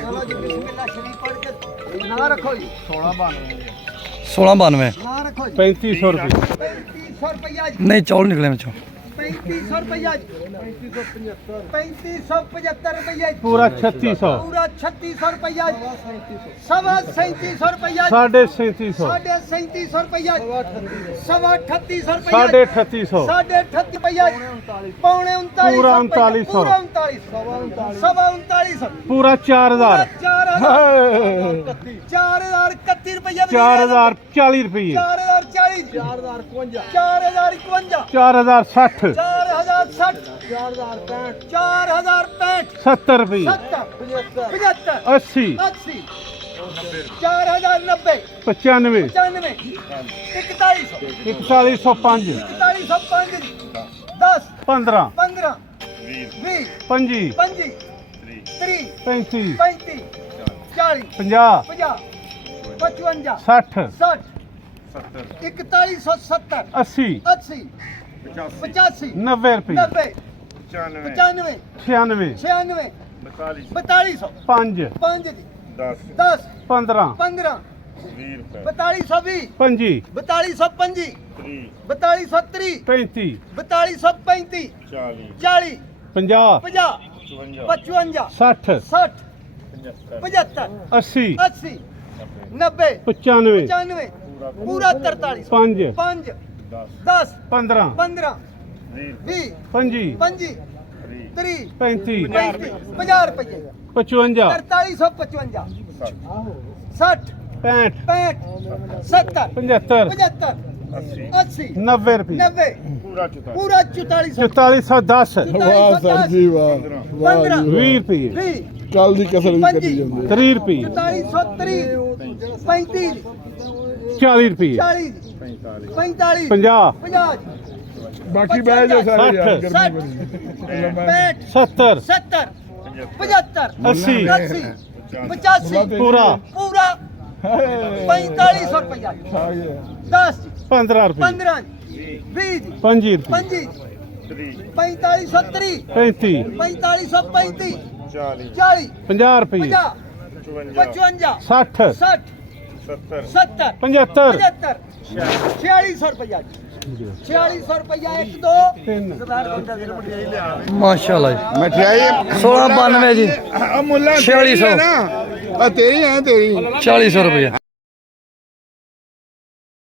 चलो जी बिस्मिल्लाह शरीफ पढ़ के ना रखो जी 1692 ना रखो जी 3500 रुपये 3500 रुपया जी नहीं चौल निकले मुझे 3500 रुपया जी 3575 रुपया जी पूरा 3600 पूरा 3600 रुपया जी सवा 3700 रुपया जी 3750 साढ़े 3700 रुपया जी सवा 3800 रुपया साढ़े 3800 साढ़े 38 रुपया जी पौने 3900 पूरा 3900 पूरा 39 सवा 3900 पूरा 4000 4031 रुपया 4040 रुपये 4040 4051 4060 4060 4065 70 रुपये 70 75 80 80 4090 95 95 4105 4105 10 15 15 20 25 25 30 35 35 40 50 50 55 60 60 4170 80 80 85 90 रुपये 90 95 96 96 4200 5 5 10 15 15 4220 25 4225 4230 35 4235 40 50 50 55 60 60 75 80 80 90 95 95 पूरा 43 5 5 10 15 15 20 25 25 30 35 50 रुपये 55 4355 60 65 65 70 75 80 90 रुपये 90 पूरा 4400 4410 ਵਾਹ ਸਰ ਜੀ ਵਾਹ 15 20 रुपये 20 ਕੱਲ ਦੀ ਕਸਰ ਵੀ ਕੱਢੀ ਜਾਂਦੇ 30 रुपये 4430 35 40 रुपये 40 45 50 50 ਬਾਕੀ ਬਹਿ ਜਾ ਸਾਰੇ ਯਾਰ 60 ਗਰਮੀ 65 70 70 75 80 80 85 पूरा पूरा 4500 रुपया 10 15 रुपये 15 20 25 रुपये 25 4530 35 4535 40 50 रुपये 55 60 60 70 75 75 4600 रुपया 4600 रुपया 1 2 माशाल्लाह जी ਮਠਿਆਈ 1692 जी ਆ ਮੁੱਲਾ 4600 ਨਾ ਆ ਤੇਰੀ ਹੈ ਤੇਰੀ 4600 रुपया